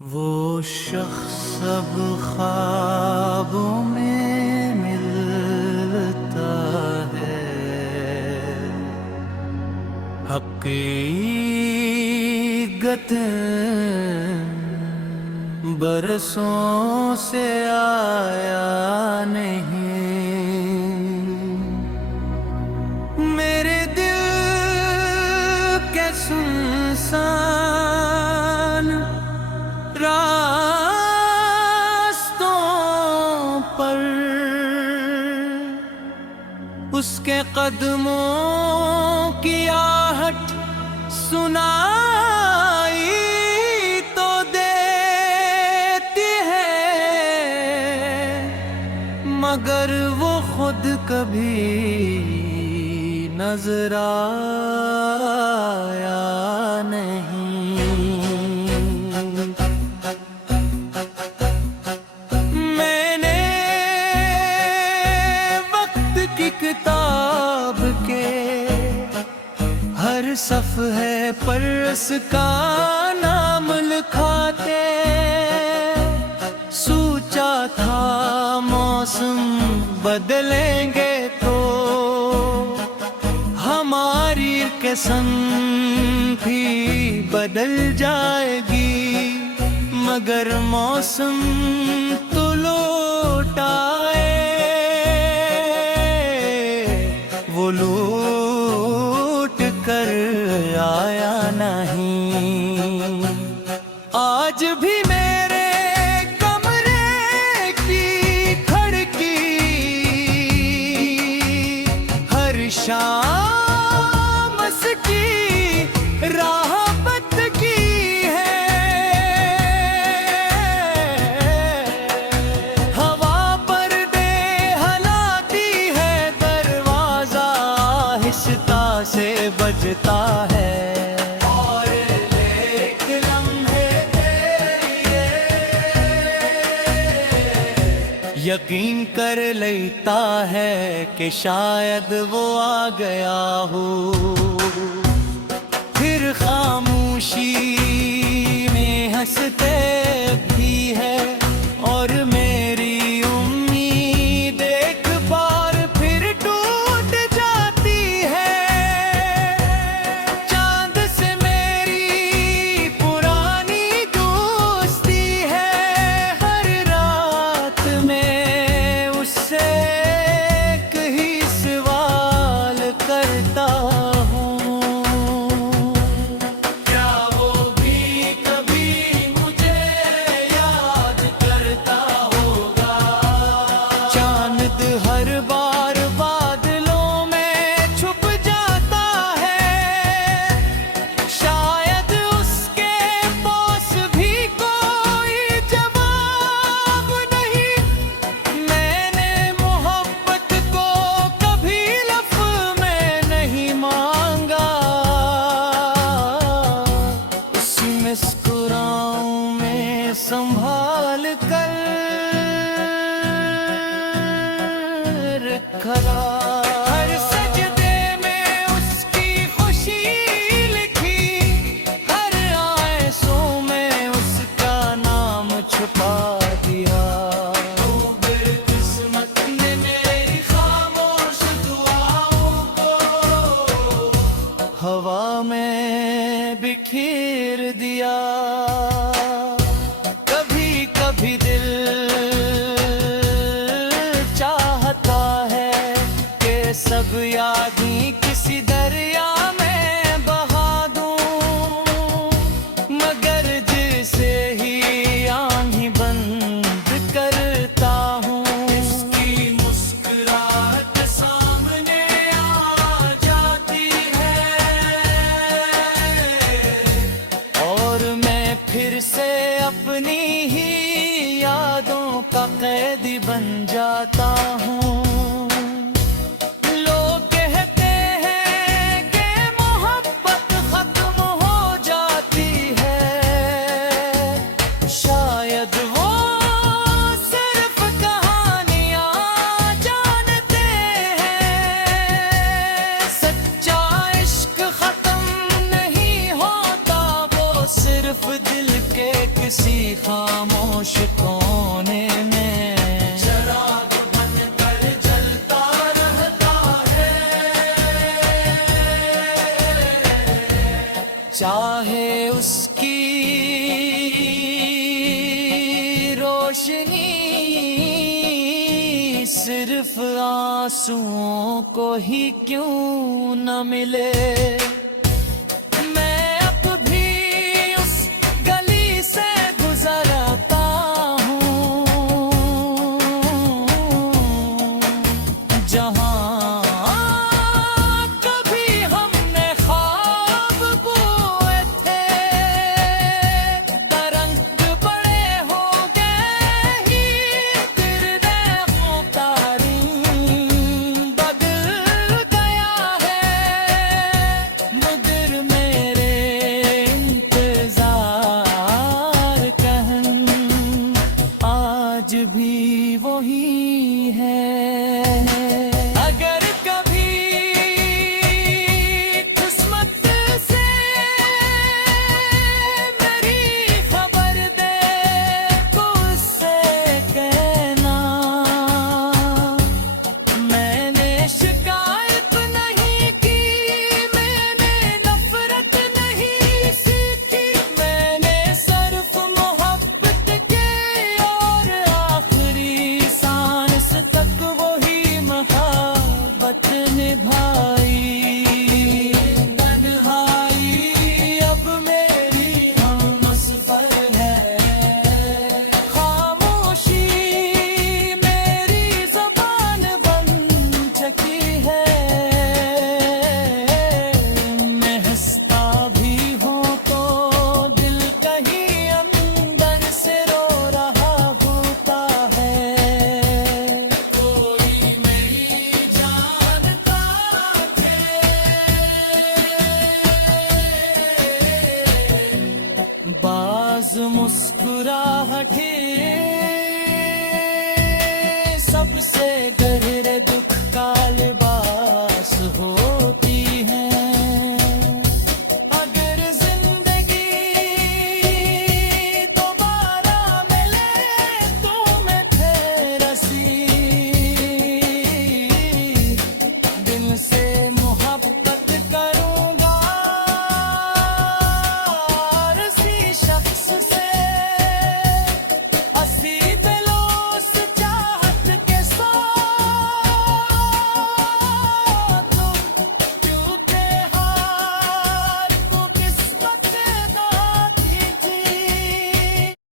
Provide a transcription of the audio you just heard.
वो शख्स अब ख्वाबों में मिलता है, हकीकत बरसों से आया नहीं। मेरे दिल के सुनसान रास्तों पर उसके कदमों की आहट सुनाई तो देती है, मगर वो खुद कभी नजर आया नहीं। मैंने वक्त की किताब के हर सफ़हे पर उसका नाम लिखाते, सोचा था मौसम बदलेंगे तो हमारी किस्मत भी बदल जाएगी, मगर मौसम तो लौट आए, वो लौट कर आया नहीं। आज भी मेरे कमरे की खिड़की हर शाम उसकी राहत की है, हवा पर्दे हिलाती है, दरवाजा आहिस्ता से बजता है, और एक लम्हे तेरे यकीन कर लेता है कि शायद वो आ गया हो। फिर खामोशी में हंसते भी है, और मेरी उम्मीद एक बार फिर टूट जाती है। चांद से मेरी पुरानी दोस्ती है, हर रात में उससे एक ही सवाल करता हूँ, क्या वो भी कभी मुझे याद करता होगा। चांद हर बार बादलों में छुप जाता है, शायद उसके पास भी कोई जवाब नहीं। मैंने मोहब्बत को कभी लफ्ज़ में नहीं मांगा, उस मुस्कुराहट में संभाल कर खरा। हर सजदे में उसकी खुशी लिखी, हर आंसू में उसका नाम छुपा दिया। तू बेकिस्मत ने मेरी खामोश दुआओं को हवा में बिखेर दिया। कभी कभी दिल चाहता है कि सब यादें किसी दरिया में बहा दूं, मगर जैसे ही आँखें बंद करता हूँ, इसकी मुस्कुराहट सामने आ जाती है, और मैं फिर से अपनी ही यादों का कैदी बन जाता हूँ। लोग कहते हैं कि मोहब्बत खत्म हो जाती है, शायद वो सिर्फ कहानियाँ जानते हैं। सच्चा इश्क खत्म नहीं होता, वो सिर्फ दिल के किसी किसी खामोश कोने में चिराग बनकर जलता रहता है। चाहे उसकी रोशनी सिर्फ आंसुओं को ही क्यों न मिले। मैं अब भी उस गली से गुजरता हूँ जहाँ कभी हमने ख्वाब बोए थे। तरंग बड़े हो गए ही गिरने होता बदल गया है। मगर मेरे इंतजार कहन आज भी वही है। अगर कभी किस्मत से मेरी खबर दे तो उससे कहना मैंने शिकायत नहीं की, मैंने नफरत नहीं सीखी। मैंने सिर्फ मोहब्बत की और आखिरी सांस तक वही मोहब्बत निभाई। तन्हाई अब मेरी हमसफर है। खामोशी मेरी ज़बान बन चुकी है। मैं हंसता भी हूँ तो दिल कहीं अंदर से रो रहा होता है। कोई मेरी जान काटे, बाज मुस्कुराहटें